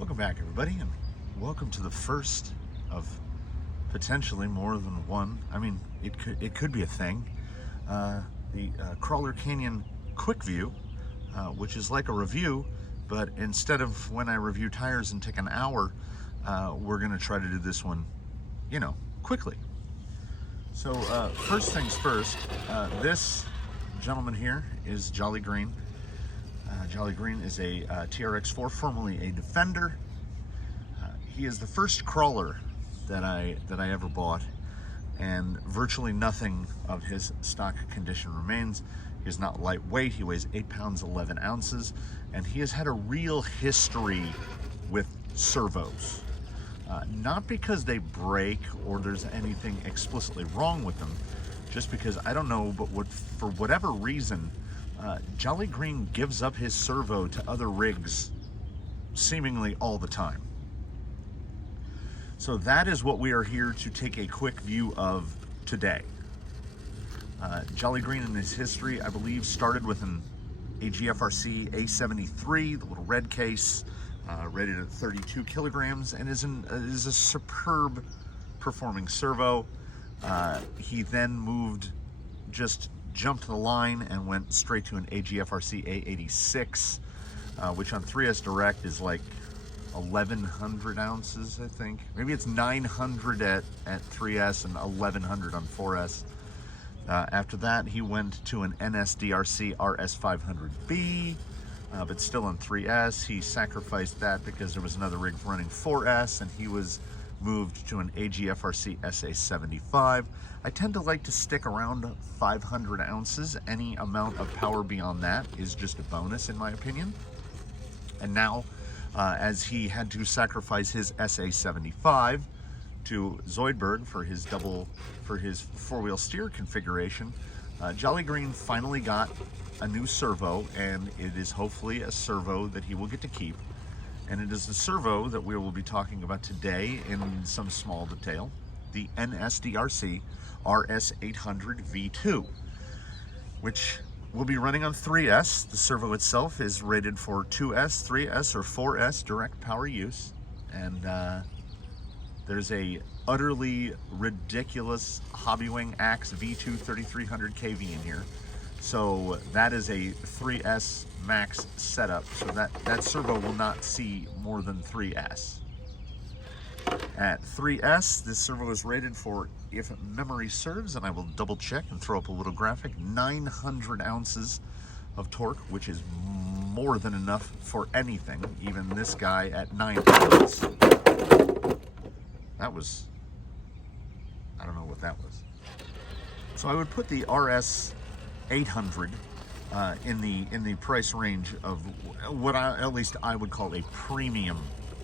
Welcome back, everybody, and welcome to the first of potentially more than one. I mean, it could be a thing. The Crawler Canyon Quickview, which is like a review, but instead of when I review tires and take an hour, we're going to try to do this one, quickly. So first things first, this gentleman here is Jolly Green. Jolly Green is a TRX4, formerly a Defender. He is the first crawler that I ever bought, and virtually nothing of his stock condition remains. He is not lightweight. He weighs 8 pounds 11 ounces, and he has had a real history with servos. Not because they break or there's anything explicitly wrong with them, just because I don't know, but for whatever reason, Jolly Green gives up his servo to other rigs seemingly all the time. So that is what we are here to take a quick view of today. Jolly Green in his history, I believe, started with an AGFRC A73, the little red case, rated at 32 kilograms, and is a superb performing servo. He then jumped the line and went straight to an AGFRC A86, which on 3S Direct is like 1,100 ounces, I think. Maybe it's 900 at 3S and 1,100 on 4S. After that, he went to an NSDRC RS-800 V2, but still on 3S. He sacrificed that because there was another rig running 4S, and he was moved to an AGFRC SA75. I tend to like to stick around 500 ounces. Any amount of power beyond that is just a bonus, in my opinion. And now, as he had to sacrifice his SA75 to Zoidberg for his four-wheel steer configuration, Jolly Green finally got a new servo, and it is hopefully a servo that he will get to keep. And it is the servo that we will be talking about today in some small detail, the NSDRC RS-800 V2, which will be running on 3S. The servo itself is rated for 2S, 3S, or 4S direct power use. And there's a utterly ridiculous Hobbywing Axe V2 3300 kV in here. So that is a 3S max setup, so that servo will not see more than 3S. At 3S, this servo is rated for, if memory serves, and I will double check and throw up a little graphic, 900 ounces of torque, which is more than enough for anything, even this guy at 9 pounds. That was, I don't know what that was. So I would put the RS800 in the price range of what at least I would call a premium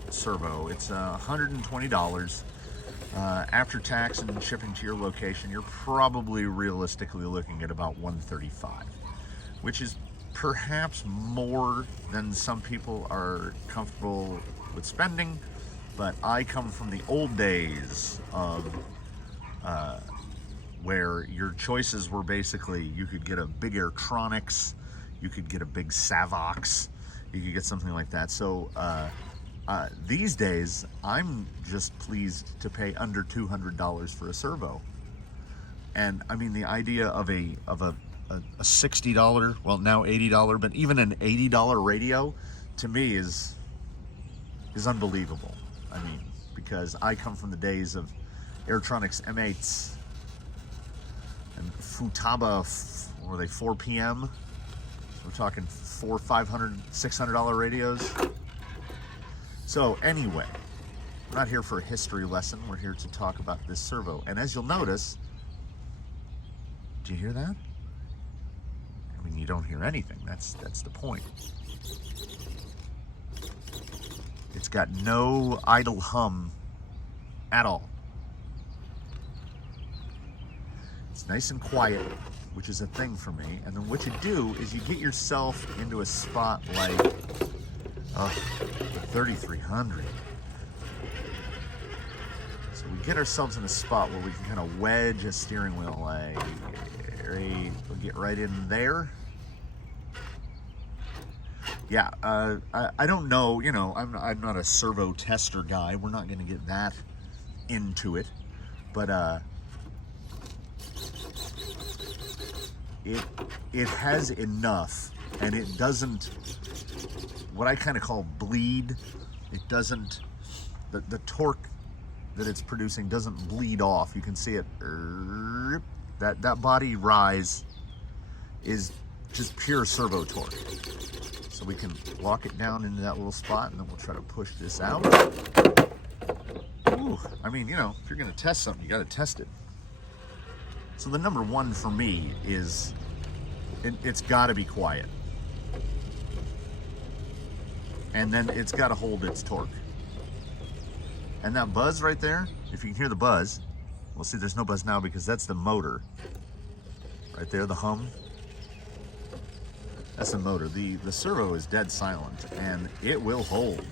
servo. It's $120 after tax and shipping to your location. You're probably realistically looking at about $135, which is perhaps more than some people are comfortable with spending. But I come from the old days of where your choices were basically, you could get a big Airtronics, you could get a big Savox, you could get something like that. So these days, I'm just pleased to pay under $200 for a servo. And I mean, the idea of a $60, well, now $80, but even an $80 radio, to me is unbelievable. I mean, because I come from the days of Airtronics M8s and Futaba, what were they, 4 PM? So we're talking $400, $500, $600 radios. So anyway, we're not here for a history lesson. We're here to talk about this servo. And as you'll notice, do you hear that? I mean, you don't hear anything. That's the point. It's got no idle hum at all. It's nice and quiet, which is a thing for me. And then what you do is you get yourself into a spot like the 3300. So we get ourselves in a spot where we can kind of wedge a steering wheel like, we'll get right in there. yeah, I don't know, you know, I'm not a servo tester guy. We're not going to get that into it, but it has enough, and it doesn't, what I kind of call bleed. It doesn't, the torque that it's producing doesn't bleed off. You can see it, that body rise is just pure servo torque. So we can lock it down into that little spot, and then we'll try to push this out. Ooh, I mean, you know, if you're gonna test something, you gotta test it. So the number one for me is, it's gotta be quiet. And then it's gotta hold its torque. And that buzz right there, if you can hear the buzz, well, see, there's no buzz now because that's the motor. Right there, the hum. That's the motor. The servo is dead silent, and it will hold.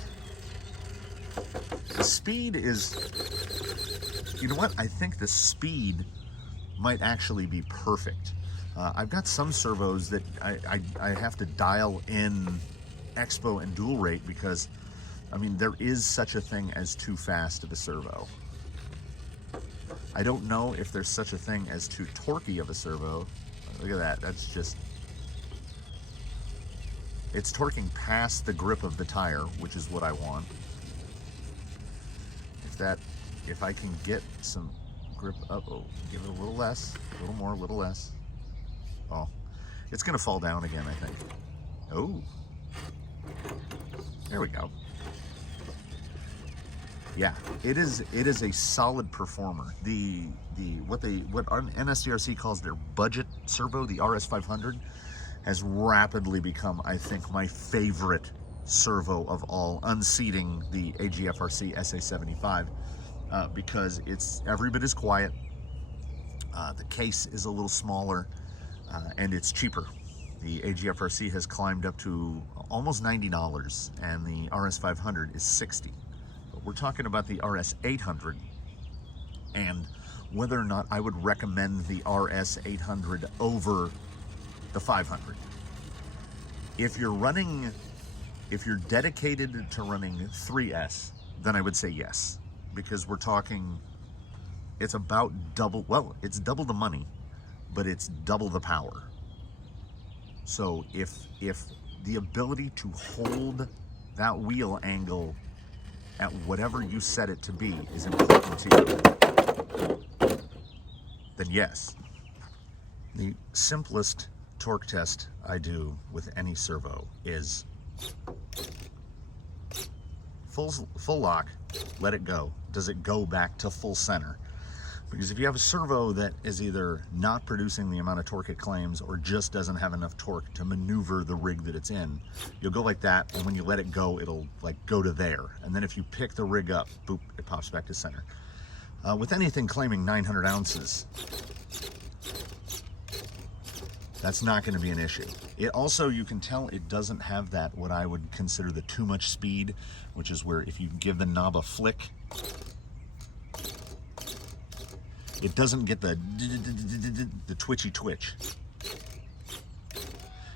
The speed is, you know what? I think the speed might actually be perfect. I've got some servos that I have to dial in expo and dual rate because, I mean, there is such a thing as too fast of a servo. I don't know if there's such a thing as too torquey of a servo. Look at that. That's just, it's torquing past the grip of the tire, which is what I want. If I can get some grip up, oh, give it a little less, a little more, a little less. Oh, it's gonna fall down again, I think. Oh, there we go. Yeah, it is a solid performer. What NSDRC calls their budget servo, the RS500, has rapidly become, I think, my favorite servo of all, unseating the AGFRC SA75, because it's every bit as quiet. The case is a little smaller, and it's cheaper. The AGFRC has climbed up to almost $90, and the RS500 is $60. But we're talking about the RS800, and whether or not I would recommend the RS800 over the 500. If you're dedicated to running 3S, then I would say yes, because we're talking, it's about double, well, it's double the money, but it's double the power. So if the ability to hold that wheel angle at whatever you set it to be is important to you, then yes. The simplest torque test I do with any servo is full lock, let it go. Does it go back to full center? Because if you have a servo that is either not producing the amount of torque it claims or just doesn't have enough torque to maneuver the rig that it's in, you'll go like that, and when you let it go, it'll like go to there. And then if you pick the rig up, boop, it pops back to center. With anything claiming 900 ounces, that's not going to be an issue. It also, you can tell it doesn't have that, what I would consider the too much speed, which is where if you give the knob a flick, it doesn't get the twitchy twitch.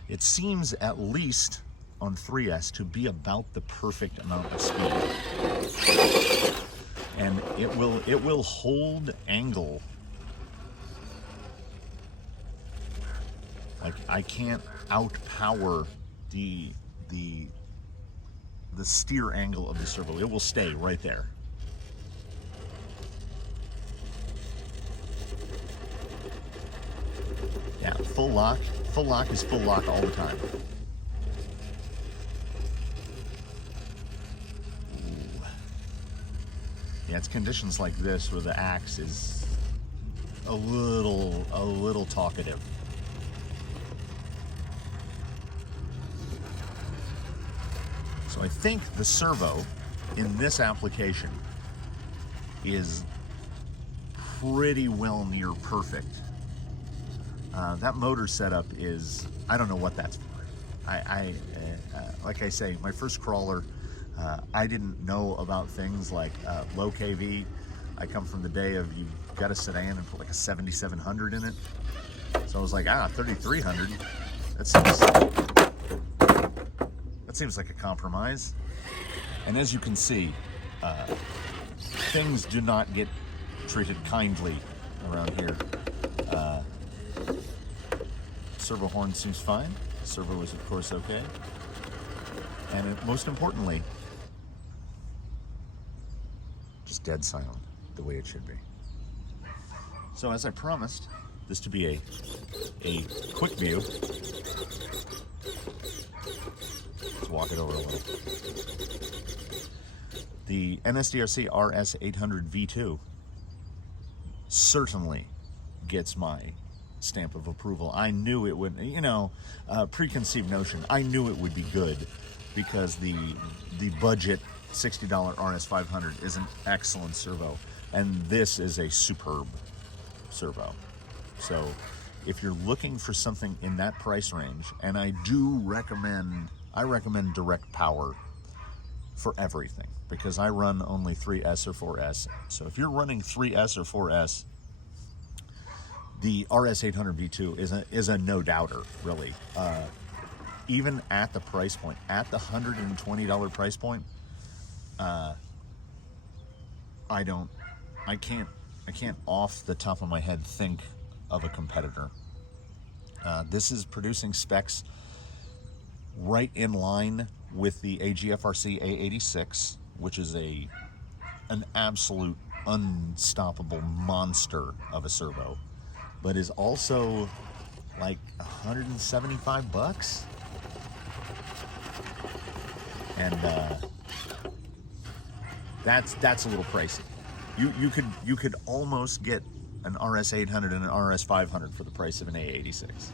It seems, at least on 3S, to be about the perfect amount of speed. And it will hold angle. Like, I can't outpower the steer angle of the servo. It will stay right there. Yeah, full lock is full lock all the time. Ooh. Yeah, it's conditions like this where the axe is a little talkative. So I think the servo in this application is pretty well near perfect. That motor setup is, I don't know what that's for. Like I say, my first crawler, I didn't know about things like low KV. I come from the day of, you got a sedan and put like a 7700 in it. So I was like, 3300. That seems like a compromise. And as you can see, things do not get treated kindly around here. Servo horn seems fine. Servo is, of course, okay. And most importantly, just dead silent, the way it should be. So as I promised, this to be a quick view. Let's walk it over a little. The NSDRC RS-800 V2 certainly gets my stamp of approval. I knew it would, you know, preconceived notion. I knew it would be good because the budget $60 RS500 is an excellent servo, and this is a superb servo. So if you're looking for something in that price range, and I recommend direct power for everything, because I run only 3S or 4S. So if you're running 3S or 4S, the RS800 V2 is a no-doubter, really. Even at the price point, at the $120 price point, I can't off the top of my head think of a competitor. This is producing specs right in line with the AGFRC A86, which is an absolute unstoppable monster of a servo, but is also like $175, and that's a little pricey. You could almost get an RS800 and an RS500 for the price of an A86.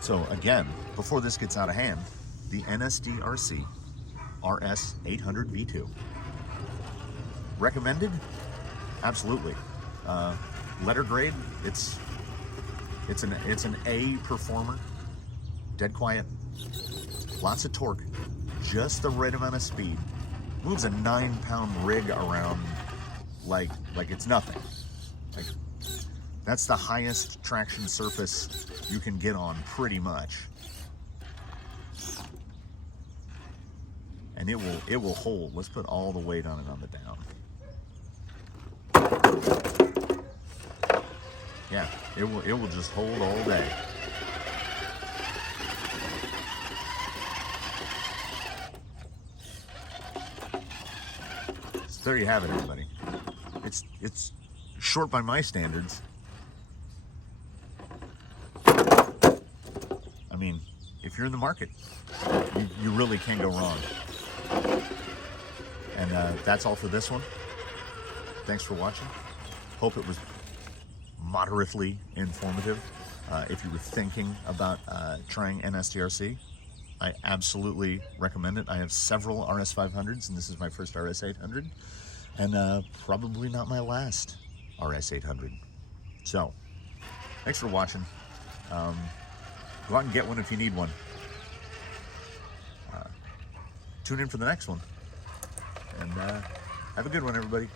So again, before this gets out of hand, the NSDRC RS800 V2. Recommended? Absolutely. Letter grade, it's an A performer. Dead quiet, lots of torque, just the right amount of speed. Moves a 9-pound rig around like it's nothing. Like, that's the highest traction surface you can get on, pretty much. And it will hold. Let's put all the weight on it on the down. Yeah, it will just hold all day. So there you have it, everybody. It's short by my standards. I mean, if you're in the market, you really can't go wrong. And that's all for this one. Thanks for watching. Hope it was moderately informative. If you were thinking about trying NSDRC, I absolutely recommend it. I have several RS500s, and this is my first RS800, and probably not my last RS800. So, thanks for watching. Go out and get one if you need one. Tune in for the next one, and have a good one, everybody.